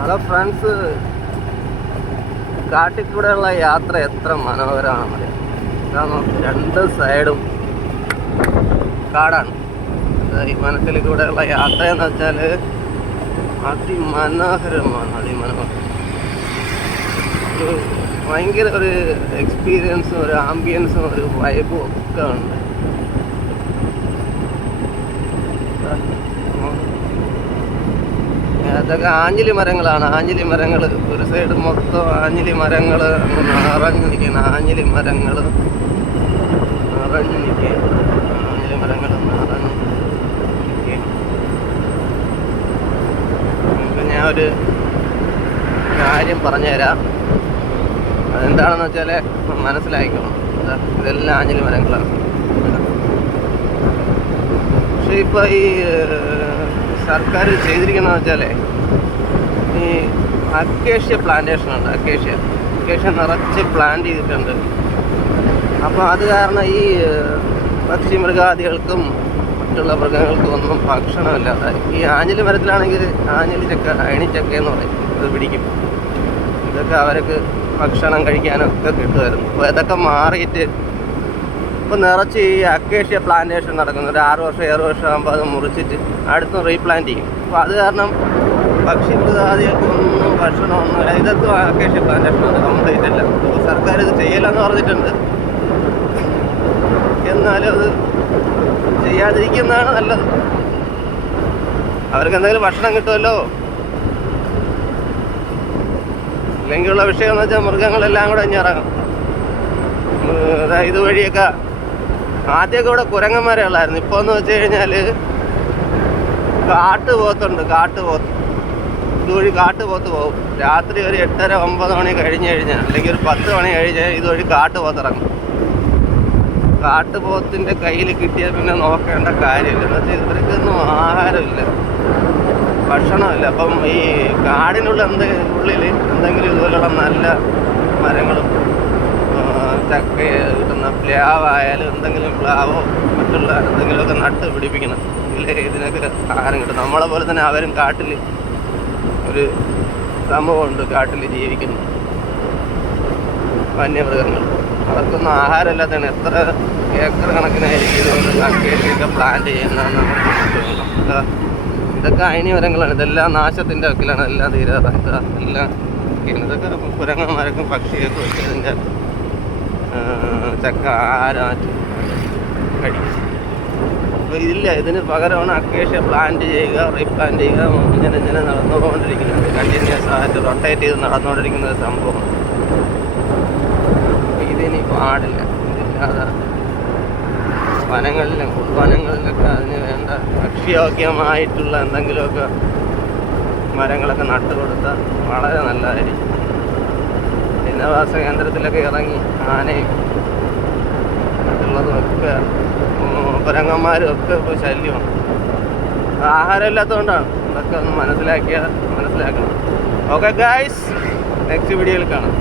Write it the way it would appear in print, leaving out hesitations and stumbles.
Hello friends, കാട്ടിൽ കൂടെയുള്ള യാത്ര എത്ര മനോഹരമാണ്. കാരണം രണ്ട് സൈഡും കാടാണ്. ഈ വനത്തിൽ കൂടെയുള്ള യാത്ര എന്ന് വെച്ചാൽ അതിമനോഹരമാണ്. ഒരു ഭയങ്കര ഒരു എക്സ്പീരിയൻസും ഒരു ആംബിയൻസും ഒരു വൈബും ഒക്കെ ഉണ്ട്. അതൊക്കെ ആഞ്ഞിലി മരങ്ങളാണ്. ആഞ്ഞിലി മരങ്ങൾ ഒരു സൈഡ് മൊത്തം ആഞ്ഞിലി മരങ്ങൾ നിറഞ്ഞു നിൽക്കുകയാണ്. ആഞ്ഞിലി മരങ്ങൾ നിറഞ്ഞു നിൽക്കുകയാണ്. നിങ്ങൾക്ക് ഞാൻ ഒരു കാര്യം പറഞ്ഞുതരാം. അതെന്താണെന്ന് വെച്ചാൽ മനസ്സിലാക്കണം. ഇതെല്ലാം ആഞ്ഞിലി മരങ്ങളാണ്. പക്ഷെ ഇപ്പോൾ ഈ സർക്കാർ ചെയ്തിരിക്കുന്നതെന്ന് വെച്ചാൽ ഈ അക്കേഷ്യ പ്ലാന്റേഷൻ ഉണ്ട്. അക്കേഷ്യ നിറച്ച് പ്ലാന്റ് ചെയ്തിട്ടുണ്ട്. അപ്പോൾ അത് കാരണം ഈ പക്ഷി മൃഗാദികൾക്കും മറ്റുള്ള മൃഗങ്ങൾക്കും ഒന്നും ഭക്ഷണമില്ലാതെ ഈ ആഞ്ഞിലി മരത്തിലാണെങ്കിൽ ആഞ്ഞിലി ചക്ക, അയണിച്ചക്ക എന്ന് പറയും, ഇത് പിടിക്കും. ഇതൊക്കെ അവർക്ക് ഭക്ഷണം കഴിക്കാനൊക്കെ കിട്ടുമായിരുന്നു. അപ്പോൾ ഇതൊക്കെ മാറിയിട്ട് ഇപ്പോൾ നിറച്ച് ഈ അക്കേഷ്യ പ്ലാന്റേഷൻ നടക്കുന്നു. ഒരു 6 വർഷം 7 വർഷം ആകുമ്പോൾ അത് മുറിച്ചിട്ട് അടുത്തും റീപ്ലാന്റ് ചെയ്യും. അപ്പോൾ അത് കാരണം പക്ഷി മൃഗാദികൾക്കൊന്നും ഭക്ഷണമൊന്നുമില്ല. ഇതൊക്കെ അക്കേഷ്യ പ്ലാന്റേഷനാണ്, കംപ്ലീറ്റ് അല്ല. അപ്പോൾ സർക്കാർ ഇത് ചെയ്യില്ലെന്ന് പറഞ്ഞിട്ടുണ്ട്. എന്നാലും അത് ചെയ്യാതിരിക്കുന്നതാണ് നല്ലത്. അവർക്ക് എന്തെങ്കിലും ഭക്ഷണം കിട്ടുമല്ലോ. ഇല്ലെങ്കിലുള്ള വിഷയം എന്ന് വെച്ചാൽ മൃഗങ്ങളെല്ലാം കൂടെ ഇറങ്ങും. ഇതുവഴിയൊക്കെ ആദ്യമൊക്കെ ഇവിടെ കുരങ്ങന്മാരെ ഉള്ളായിരുന്നു. ഇപ്പോൾ എന്ന് വെച്ച് കഴിഞ്ഞാൽ കാട്ടുപോത്തുണ്ട്. ഇതുവഴി കാട്ടുപോത്ത് പോകും. രാത്രി ഒരു 8:30-9 മണി കഴിഞ്ഞ് കഴിഞ്ഞാൽ, അല്ലെങ്കിൽ ഒരു 10 മണി കഴിഞ്ഞാൽ ഇതുവഴി കാട്ടുപോത്ത് ഇറങ്ങും. കാട്ടുപോത്തിൻ്റെ കയ്യിൽ കിട്ടിയാൽ പിന്നെ നോക്കേണ്ട കാര്യമില്ല. എന്ന് വെച്ചാൽ ഇവർക്കൊന്നും ആഹാരമില്ല, ഭക്ഷണമില്ല. അപ്പം ഈ കാടിനുള്ള ഉള്ളിൽ എന്തെങ്കിലും ഇതുപോലുള്ള നല്ല മരങ്ങളും ചക്ക കിട്ടുന്ന പ്ലാവായാലും എന്തെങ്കിലും പ്ലാവോ മറ്റുള്ള എന്തെങ്കിലുമൊക്കെ നട്ട് പിടിപ്പിക്കണം. ഇല്ലേ ഇതിനൊക്കെ ആഹാരം കിട്ടും. നമ്മളെ പോലെ തന്നെ അവരും കാട്ടിൽ ഒരു സമൂഹമുണ്ട്, കാട്ടിൽ ജീവിക്കുന്നു വന്യമൃഗങ്ങൾ. അവർക്കൊന്നും ആഹാരമില്ലാത്തതാണ്. എത്ര ഏക്കർ കണക്കിനായിരിക്കും ഇതുകൊണ്ട് അക്കേഷ്യൊക്കെ പ്ലാന്റ് ചെയ്യുന്നതെന്ന് നമ്മൾ. ഇതൊക്കെ അയണി മരങ്ങളാണ്. ഇതെല്ലാം നാശത്തിൻ്റെ വക്കിലാണ്. എല്ലാം തീരാറാണ്. എല്ലാം ഇതൊക്കെ കുരങ്ങന്മാർക്കും പക്ഷികൾക്കും ഒക്കെ ഇതിൻ്റെ ചക്ക ആഹാരമായിട്ട് കഴിക്കും. അപ്പോൾ ഇതില്ല, ഇതിന് പകരമാണ് അക്കേഷ്യ പ്ലാന്റ് ചെയ്യുക, റീപ്ലാന്റ് ചെയ്യുക. ഇങ്ങനെ നടന്നുകൊണ്ടിരിക്കുന്നത്, കണ്ടിന്യൂസ് ആയിട്ട് റൊട്ടേറ്റ് ചെയ്ത് നടന്നുകൊണ്ടിരിക്കുന്ന ഒരു സംഭവം. ഇതിനി പാടില്ല. ഇതില്ലാതെ വനങ്ങളിലൊക്കെ അതിന് വേണ്ട ഭക്ഷ്യയോഗ്യമായിട്ടുള്ള എന്തെങ്കിലുമൊക്കെ മരങ്ങളൊക്കെ നട്ടുകൊടുത്താൽ വളരെ നല്ലതായിരിക്കും. ജനവാസ കേന്ദ്രത്തിലൊക്കെ ഇറങ്ങി ആനയും മറ്റുള്ളതുമൊക്കെ കുരങ്ങന്മാരും ഒക്കെ ഇപ്പോൾ ശല്യമാണ്. ആഹാരം ഇല്ലാത്തതുകൊണ്ടാണ്. അതൊക്കെ ഒന്ന് മനസ്സിലാക്കണം. ഓക്കെ ഗൈസ്, നെക്സ്റ്റ് വീഡിയോയിൽ കാണാം.